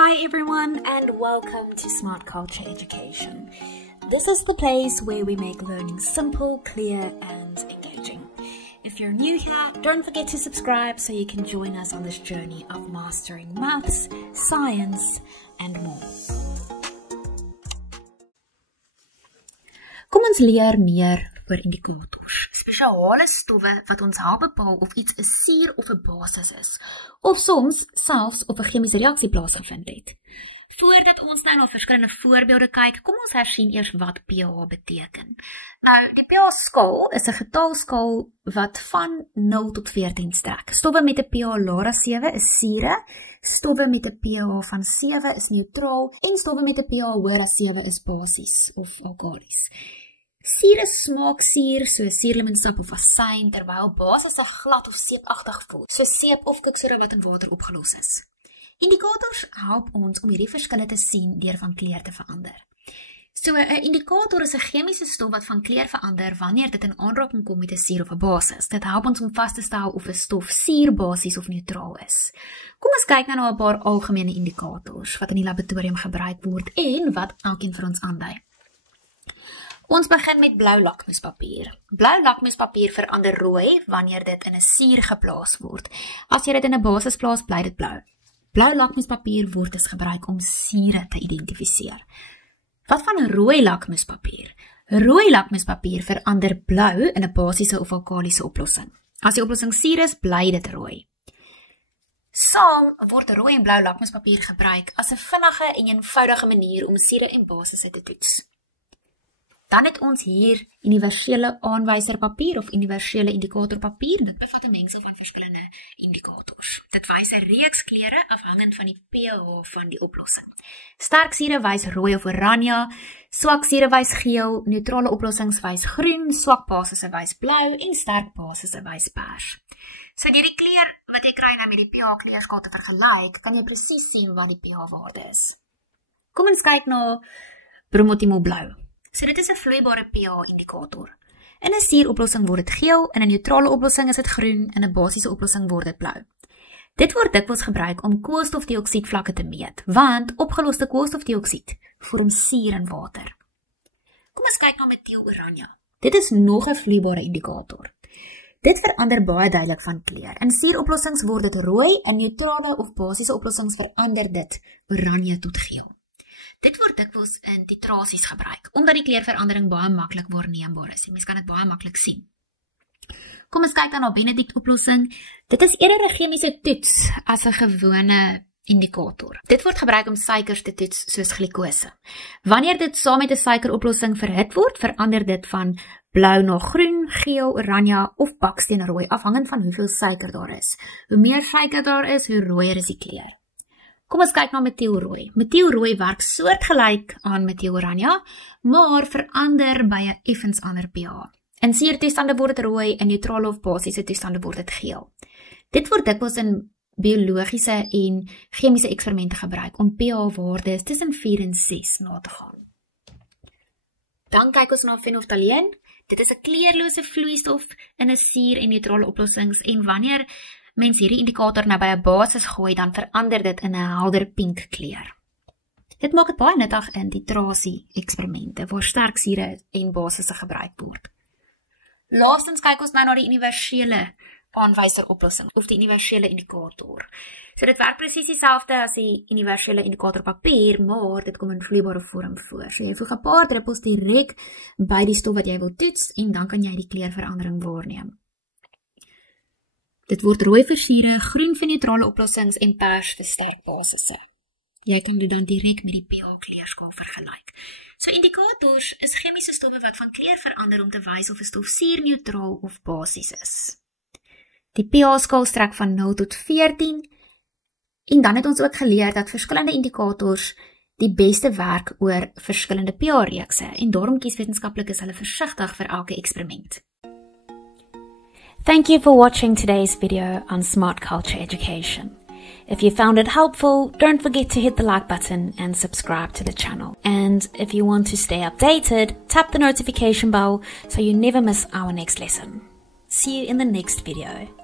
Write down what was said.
Hi everyone and welcome to Smart Culture Education. This is the place where we make learning simple, clear and engaging. If you're new here, don't forget to subscribe so you can join us on this journey of mastering maths, science and more. Kom ons leer meer oor indikators. Spesiale stowwe wat ons help bepaal of iets 'n suur of 'n basis is, of soms selfs of 'n chemiese reaksie plaasgevind het. Voordat ons nou na verskillende voorbeelde kyk, kom ons hersien eers wat pH beteken. Nou, die pH-skaal is 'n getalskaal wat van 0 tot 14 strek. Stowwe met 'n pH laer as 7 is sure, stowwe met 'n pH van 7 is neutraal en stowwe met 'n pH hoër as 7 is basies of alkalis. Suur smaak suur soos suurlemonsap of asyn, terwyl basiese glad of seepagtig voel, soos seep of kooksoda wat in water opgelos is. Indikators help ons om hierdie verskille te sien deur van kleur te verander. So 'n indikator is 'n chemiese stof wat van kleur verander wanneer dit in aanraking kom met 'n suur of 'n basis. Dit help ons om vas te stel of 'n stof suur, basies of neutraal is. Kom ons kyk nou na 'n paar algemene indikators wat in die laboratorium gebruik word en wat elkeen vir ons aandui. Ons begin met blou lakmuspapier. Blou lakmuspapier verander rooi wanneer dit in 'n suur geplaas word. As jy dit in 'n basis plaas, bly dit blou. Blou lakmuspapier word dus gebruik om sure te identifiseer. Wat van 'n rooi lakmuspapier? Rooi lakmuspapier verander blou in 'n basiese of alkalisiese oplossing. As die oplossing suur is, bly dit rooi. Saam word rooi en blou lakmuspapier gebruik as 'n vinnige en eenvoudige manier om sure en basisse te toets. Dan het ons hier universele aanwyserpapier of universele indikatorpapier. Dit bevat 'n mengsel van verskillende indikators. Dit wys 'n reeks kleure afhangend van die pH van die oplossing. Sterk sure wys rooi of oranje, swak sure wys geel, neutrale oplossings wys groen, swak basisse wys blou en sterk basisse wys pers. So deur die kleur wat jy kry nou met die pH kleurskaal te vergelyk, kan jy presies sien wat die pH waarde is. Kom ons kyk na bromotimol blou. So dit is 'n vloeibare pH-indikator. In 'n suuroplossing word dit geel, in 'n neutrale oplossing is dit groen, in 'n basiese oplossing word dit blou. Dit word dikwels gebruik om koolstofdioksied vlakke te meet, want opgeloste koolstofdioksied vorm suur in water. Kom ons kyk na metieloranje. Dit is nog 'n vloeibare indikator. Dit verander baie duidelik van kleur. In suuroplossings word dit rooi, in neutrale of basiese oplossings verander dit oranje tot geel. Dit word dikwels in titrasies gebruik, omdat die kleurverandering baie maklik waarneembaar is. Mens kan dit baie maklik sien. Kom ons kyk dan na Benedict-oplossing. Dit is eerder 'n chemiese toets as 'n gewone indikator. Dit word gebruik om suikers te toets soos glikose. Wanneer dit saam met 'n suikeroplossing verhit word, verander dit van blou na groen, geel, oranje of baksteenrooi, afhangend van hoeveel suiker daar is. Hoe meer suiker daar is, hoe rooier is die kleur. Kom ons kyk na metielrooi. Metielrooi werk soortgelyk aan metieloranje, maar verander by 'n effens ander pH. In suurtoestande word dit rooi, in neutrale of basiese toestande word dit geel. Dit word dikwels in biologiese en chemiese eksperimente gebruik om pH-waardes tussen 4 en 6 na te gaan. Dan kyk ons na fenolftaleen. Dit is 'n kleurlose vloeistof in 'n suur en neutrale oplossings en wanneer mens hierdie indikator nou by 'n basis gooi, dan verander dit in 'n helder pink kleur. Dit maak dit baie nuttig in titrasie-eksperimente waar sterk sure en basisse gebruik word. Laastens kyk ons nou na die universele aanwyseroplossing of die universele indikator. So dit werk presies dieselfde as die universele indikatorpapier, maar dit kom in vloeibare vorm voor. So jy voeg 'n paar druppels direk by die stof wat jy wil toets en dan kan jy die kleurverandering waarneem. Dit word rooi vir sure, groen vir neutrale oplossings en pers vir sterk basisse. Jy kan dit dan direk met die pH-kleurskaal vergelyk. So indikators is chemiese stowwe wat van kleur verander om te wys of 'n stof suur, neutraal of basies is. Die pH-skaal strek van 0 tot 14 en dan het ons ook geleer dat verskillende indikators die beste werk oor verskillende pH-reekse en daarom kies wetenskaplikes hulle versigtig vir elke eksperiment. Thank you for watching today's video on Smart Culture Education. If you found it helpful, don't forget to hit the like button and subscribe to the channel. And if you want to stay updated, tap the notification bell so you never miss our next lesson. See you in the next video.